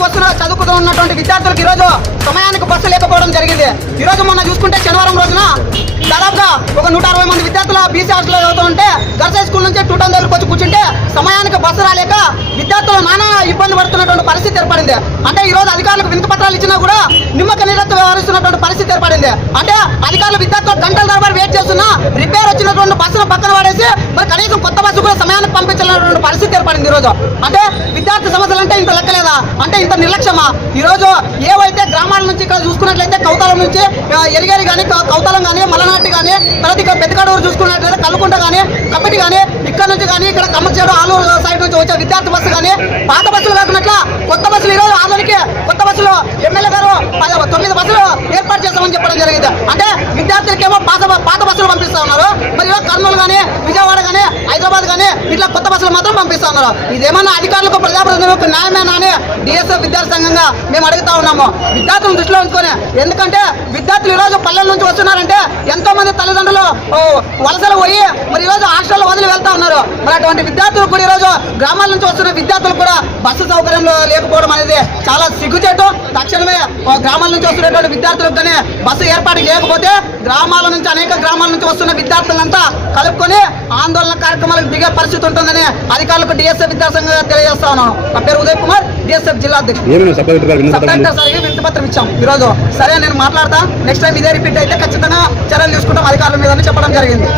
బస్సులో చదువుకుతూ ఉన్నటువంటి విద్యార్థులకు ఈరోజు సమయానికి బస్సు లేకపోవడం జరిగింది. ఈ రోజు మొన్న చూసుకుంటే శనివారం రోజున దాదాపుగా ఒక నూట అరవై మంది విద్యార్థుల బీసీ హాస్టల్లో చదువుతూ ఉంటే గర్ల్స్ స్కూల్ నుంచి టూ టౌన్ దగ్గరకు వచ్చి కూర్చుంటే సమయానికి బస్సు రాలేక విద్యార్థులు నానా ఇబ్బంది పడుతున్నటువంటి పరిస్థితి ఏర్పడింది. అంటే ఈ రోజు అధికారులకు వినతి పత్రాలు ఇచ్చినా కూడా నిమ్మక నీళ్ళతో వ్యవహరిస్తున్నటువంటి పరిస్థితి ఏర్పడింది. అంటే అధికారులు విద్యార్థులు గంటలు బస్సును పక్కన పడేసి మరి కనీసం కొత్త బస్సు కూడా సమయానికి పంపించాలన్నటువంటి పరిస్థితి ఏర్పడింది ఈ రోజు అంటే విద్యార్థి సమస్యలు అంటే ఇంత లెక్కలేదా? అంటే ఇంత నిర్లక్ష్యమా? ఈ రోజు ఏవైతే గ్రామాల నుంచి ఇక్కడ చూసుకున్నట్లయితే కౌతాలం నుంచి ఎలిగేరి కానీ కౌతాలం కానీ మలనాటి కానీ తర్వాత ఇక్కడ పెద్దకడూరు చూసుకున్నట్లయితే కల్లుకుంట కానీ కప్పటి కానీ ఇక్కడ నుంచి కానీ ఇక్కడ కమ్మచేడు ఆలూరు సైడ్ నుంచి వచ్చే విద్యార్థి బస్సు కానీ పాత బస్సులు కాకున్నట్ల కొత్త బస్సులు ఈ రోజు ఆదరికి కొత్త బస్సులు ఎమ్మెల్యే గారు తొమ్మిది బస్సులు ఏర్పాటు చేస్తామని చెప్పడం జరిగింది. అంటే విద్యార్థులకేమో పాత పాత బస్సులు పంపిస్తా ఉన్నారు. మరి ఈరోజు కర్నూలు కానీ విజయవాడ కానీ హైదరాబాద్ కానీ ఇట్లా కొత్త బస్సులు మాత్రం పంపిస్తా ఉన్నారు ఇదేమన్నా అధికారులకు ప్రజాప్రతినిధులకు న్యాయమేనా అని డిఎస్ఎఫ్ విద్యార్థి సంఘంగా మేము అడుగుతా ఉన్నాము. విద్యార్థులను దృష్టిలో ఉంచుకొని ఎందుకంటే విద్యార్థులు ఈ రోజు పల్లెల నుంచి వస్తున్నారంటే ఎంతో మంది తల్లిదండ్రులు ఓ, వలసలు పోయి మరి ఈ రోజు హాస్టల్లో వదిలి వెళ్తా ఉన్నారు. మరి అటువంటి విద్యార్థులు కూడా ఈ రోజు గ్రామాల నుంచి వస్తున్న విద్యార్థులు కూడా బస్సు సౌకర్యం లేకపోవడం అనేది చాలా సిగ్గుచేటు తక్షణమే గ్రామాల నుంచి వస్తున్నటువంటి విద్యార్థులకు కానీ బస్సు ఏర్పాటు చేయకపోతే గ్రామాల నుంచి అనేక గ్రామాల నుంచి వస్తున్న విద్యార్థులంతా కలుపుకొని ఆందోళన కార్యక్రమాలకు దిగే పరిస్థితి ఉంటుందని అధికారులకు డిఎస్ఎఫ్ విద్యాసంఘంగా తెలియజేస్తా ఉన్నాను నా పేరు ఉదయ్ కుమార్ డిఎస్ఎఫ్ జిల్లా అధ్యక్షుడు. ఏమైనా సబ్ కలెక్టర్ గారు వినతి సబ్ పత్రం కలెక్టర్ సార్కి వినతి పత్రం ఇచ్చాం. ఈ రోజు సరే నేను మాట్లాడతా. నెక్స్ట్ టైం ఇదే రిపీట్ అయితే ఖచ్చితంగా చర్యలు తీసుకుంటాం అధికారుల మీద చెప్పడం జరిగింది.